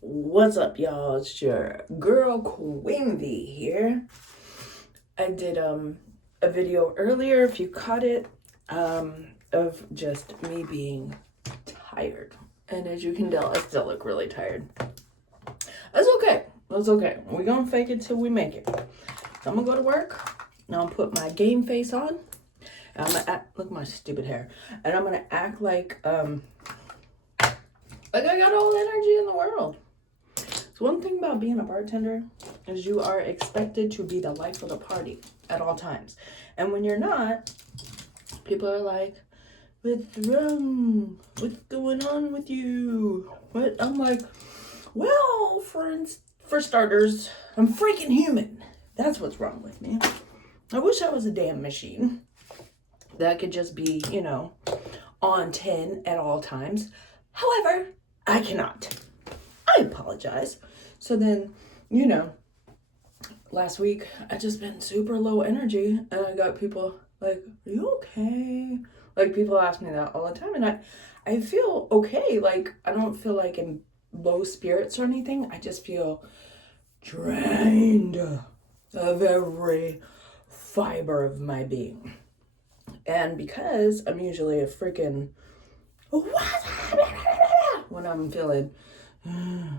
What's up, y'all? It's your girl Quincy here. I did a video earlier, if you caught it, of just me being tired. And as you can tell, I still look really tired. That's okay. That's okay. We're gonna fake it till we make it. So I'm gonna go to work. Now I'm put my game face on. And I'm gonna act, look at my stupid hair. And I'm gonna act like I got all the energy in the world. So one thing about being a bartender is you are expected to be the life of the party at all times. And when you're not, people are like, what's wrong? What's going on with you? What? I'm like, well, for starters, I'm freaking human. That's what's wrong with me. I wish I was a damn machine that could just be, on 10 at all times. However, I cannot. I apologize. So then, last week I just been super low energy, and I got people like, are you okay? Like, people ask me that all the time, and I feel okay. Like, I don't feel like in low spirits or anything. I just feel drained of every fiber of my being. And because I'm usually a freaking when I'm feeling,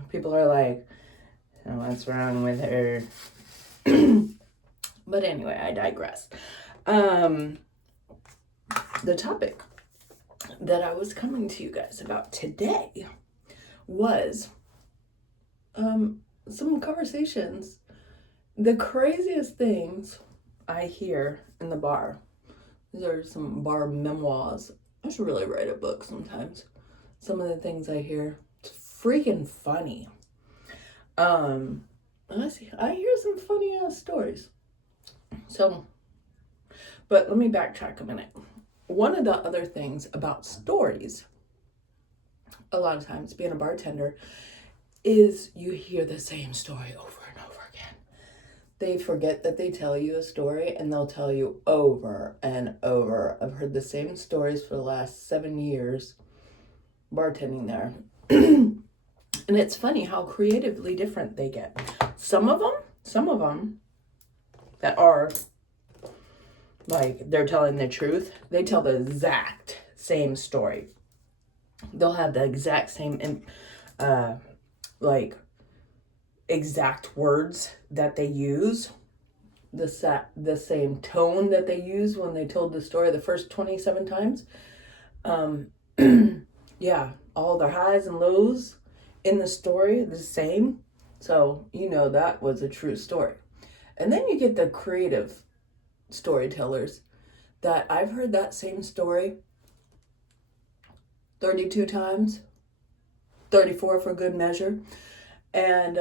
people are like, oh, what's wrong with her? But anyway, I digress. The topic that I was coming to you guys about today was some conversations. The craziest things I hear in the bar. These are some bar memoirs. I should really write a book sometimes. Some of the things I hear, it's freaking funny. I hear some funny ass stories. So, but let me backtrack a minute. One of the other things about stories, a lot of times being a bartender, is you hear the same story over and over again. They forget that they tell you a story, and they'll tell you over and over. I've heard the same stories for the last 7 years bartending there. And it's funny how creatively different they get. Some of them that are like, they're telling the truth, they tell the exact same story. They'll have the exact same exact words that they use, the same tone that they use when they told the story the first 27 times. Yeah, all their highs and lows in the story the same. So that was a true story. And then you get the creative storytellers that I've heard that same story 32 times, 34 for good measure. And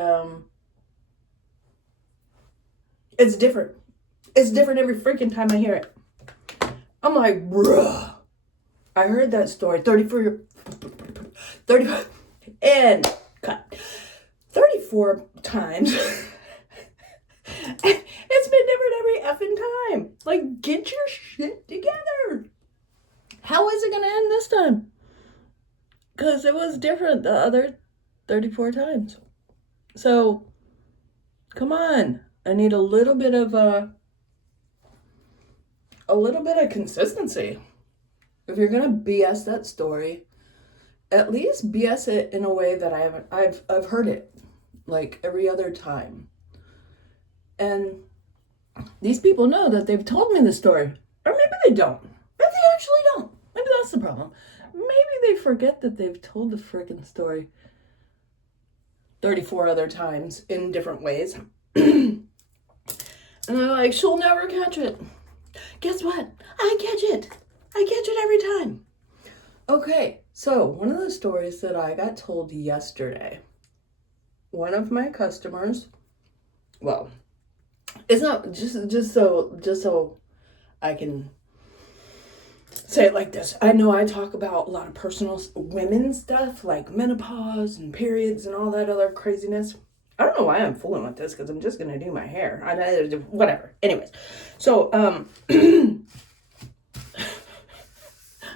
it's different. It's different every freaking time I hear it. I'm like, bruh, I heard that story 35, and cut. 34 times. It's been different every effing time. Like, get your shit together. How is it gonna end this time? Because it was different the other 34 times. So, come on. I need a little bit of consistency. If you're gonna BS that story, at least BS it in a way that I've heard it like every other time. And these people know that they've told me the story, or maybe they don't. Maybe they actually don't. Maybe that's the problem. Maybe they forget that they've told the freaking story 34 other times in different ways. And they're like, she'll never catch it. Guess what? I catch it. I catch it every time. Okay, so one of the stories that I got told yesterday, one of my customers, well, it's not just so I can say it like this. I know I talk about a lot of personal women's stuff, like menopause and periods and all that other craziness. I don't know why I'm fooling with this, because I'm just gonna do my hair. Whatever. Anyways, so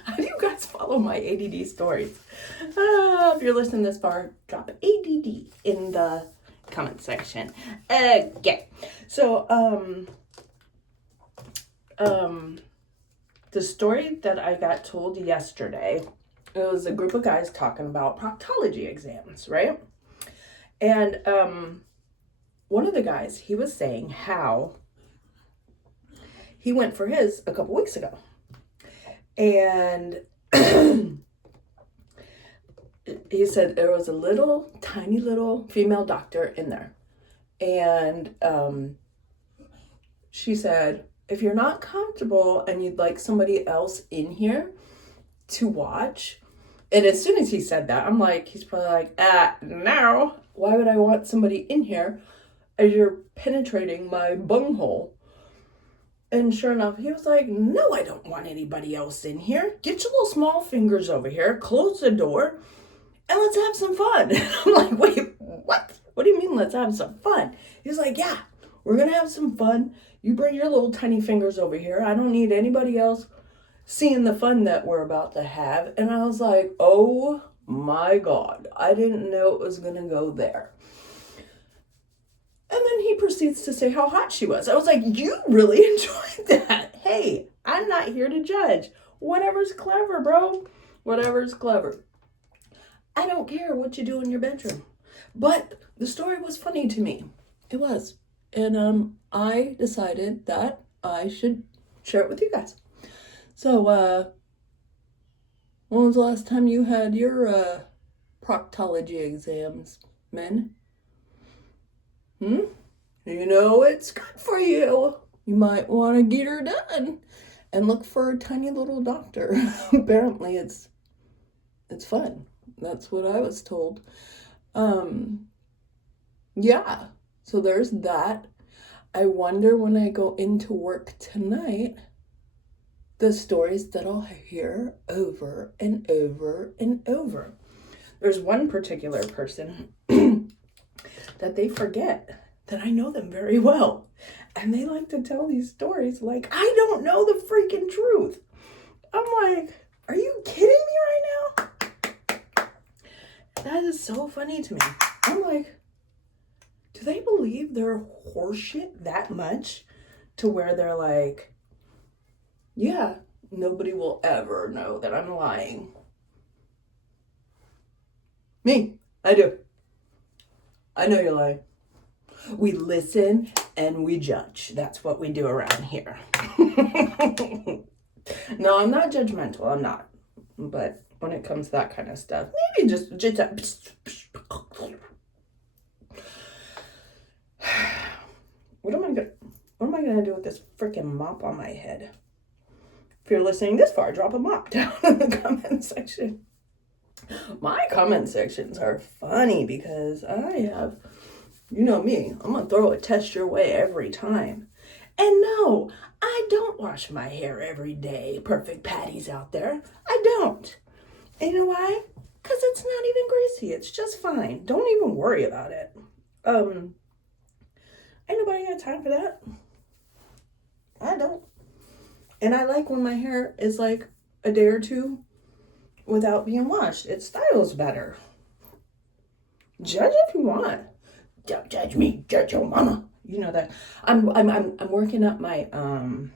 how do you guys follow my ADD stories. If you're listening this far, drop ADD in the comment section. Okay. So, the story that I got told yesterday, it was a group of guys talking about proctology exams, right? And one of the guys, he was saying how he went for his a couple weeks ago. And he said there was a tiny little female doctor in there. And she said, if you're not comfortable and you'd like somebody else in here to watch, and as soon as he said that, I'm like, he's probably like, no, why would I want somebody in here as you're penetrating my bunghole? And sure enough, he was like, no, I don't want anybody else in here. Get your little small fingers over here, close the door, and let's have some fun. And I'm like, wait, what? What do you mean let's have some fun? He's like, yeah, we're going to have some fun. You bring your little tiny fingers over here. I don't need anybody else seeing the fun that we're about to have. And I was like, oh my God, I didn't know it was going to go there. And then he proceeds to say how hot she was. I was like, you really enjoyed that. Hey, I'm not here to judge. Whatever's clever, bro. Whatever's clever. I don't care what you do in your bedroom. But the story was funny to me. It was. And I decided that I should share it with you guys. So, when was the last time you had your proctology exams, men? You know, it's good for you. You might want to get her done and look for a tiny little doctor. Apparently, it's fun. That's what I was told. Yeah. So there's that. I wonder when I go into work tonight, the stories that I'll hear over and over and over. There's one particular person that they forget that I know them very well. And they like to tell these stories like, I don't know the freaking truth. I'm like, are you kidding me right now? That is so funny to me. I'm like, do they believe they're horseshit that much to where they're like, yeah, nobody will ever know that I'm lying? Me, I do. I know you're lying. We listen and we judge. That's what we do around here. No, I'm not judgmental. I'm not. But when it comes to that kind of stuff, maybe just What am I gonna do with this freaking mop on my head? If you're listening this far, drop a mop down in the comment section. My comment sections are funny because I have, you know me, I'm gonna throw a test your way every time. And no, I don't wash my hair every day. Perfect patties out there. I don't. And you know why? Because it's not even greasy. It's just fine. Don't even worry about it. Ain't nobody got time for that. I don't. And I like when my hair is like a day or two without being washed. It styles better. Judge if you want. Don't judge me. Judge your mama. You know that. I'm working up my I'm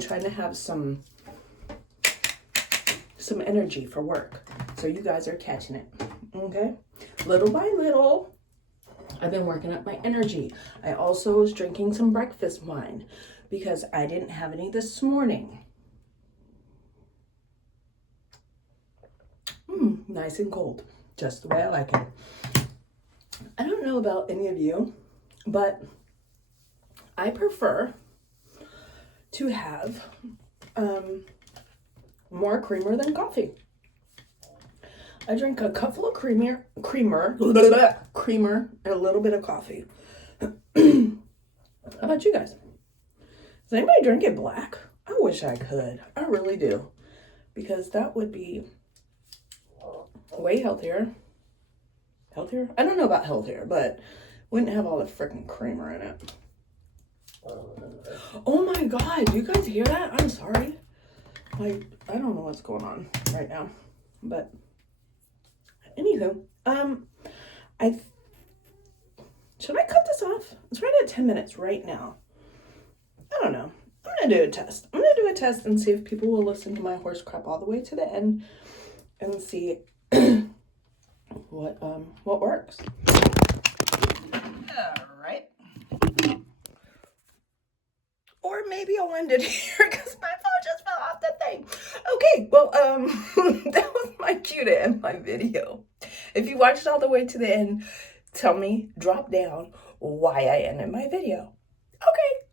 trying to have some energy for work. So you guys are catching it. Okay? Little by little, I've been working up my energy. I also was drinking some breakfast wine because I didn't have any this morning. Nice and cold, just the way I like it. I don't know about any of you, but I prefer to have more creamer than coffee. I drink a couple of creamer, and a little bit of coffee. How about you guys? Does anybody drink it black? I wish I could. I really do. Because that would be way healthier. Healthier? I don't know about healthier, but wouldn't have all the freaking creamer in it. Oh my God, you guys hear that? I'm sorry. I don't know what's going on right now. But anywho, I should I cut this off? It's right at 10 minutes right now. I don't know. I'm gonna do a test. I'm gonna do a test and see if people will listen to my horse crap all the way to the end and see what works. All right. Or maybe I'll end it here because my phone just fell off the thing. Okay, well, that was my cue to end my video. If you watched all the way to the end, tell me, drop down why I ended my video. Okay.